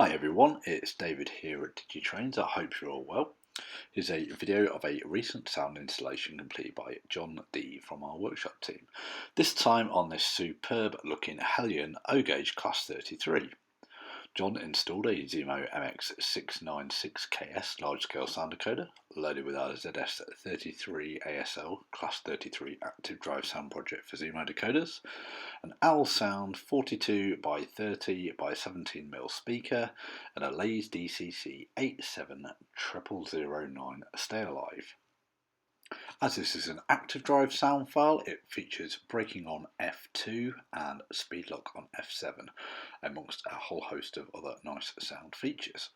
Hi everyone, it's David here at Digitrains. I hope you're all well. Here's a video of a recent sound installation completed by John D from our workshop team. This time on this superb looking Heljan O Gauge Class 33. John installed a Zemo MX696KS large-scale sound decoder, loaded with our ZS33ASL Class 33 active drive sound project for Zemo decoders, an OWL Sound 42 by 30 by 17mm speaker, and a Lays DCC 870009 Stay Alive. As this is an active drive sound file, it features braking on F2 and speed lock on F7, amongst a whole host of other nice sound features.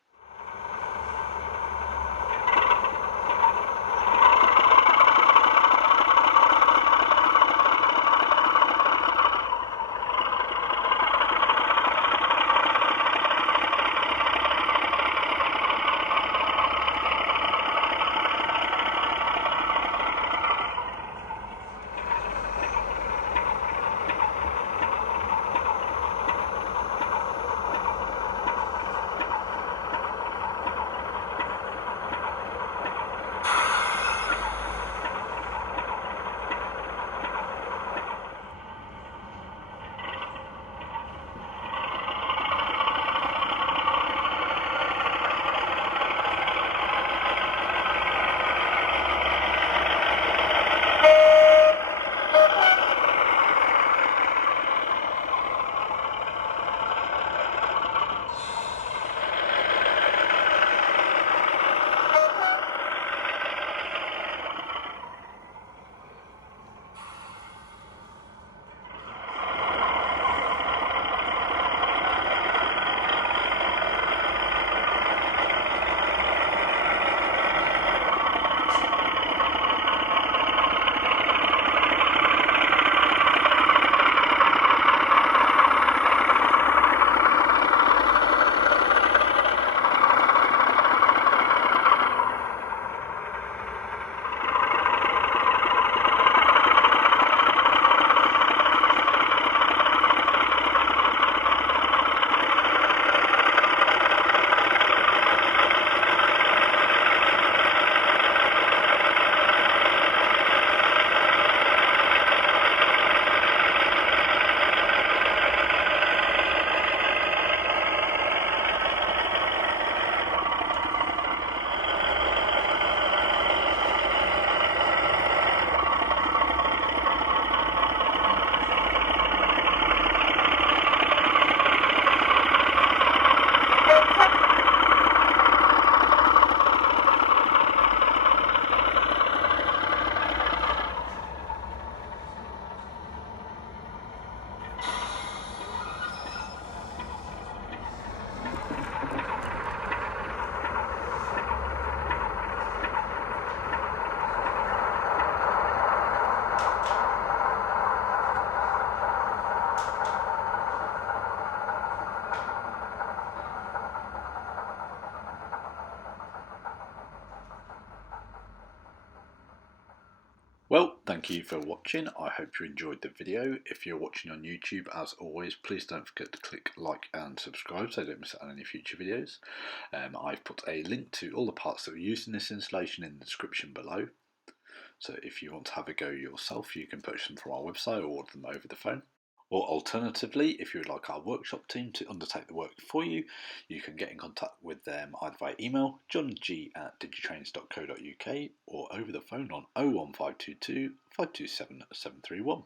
Well, thank you for watching. I hope you enjoyed the video. If you're watching on YouTube, as always, please don't forget to click like and subscribe so you don't miss out on any future videos. I've put a link to all the parts that were used in this installation in the description below. So if you want to have a go yourself, you can purchase them from our website or order them over the phone. Or alternatively, if you would like our workshop team to undertake the work for you, you can get in contact with them either via email, johng@digitrains.co.uk, or over the phone on 01522 527 731.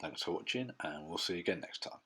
Thanks for watching, and we'll see you again next time.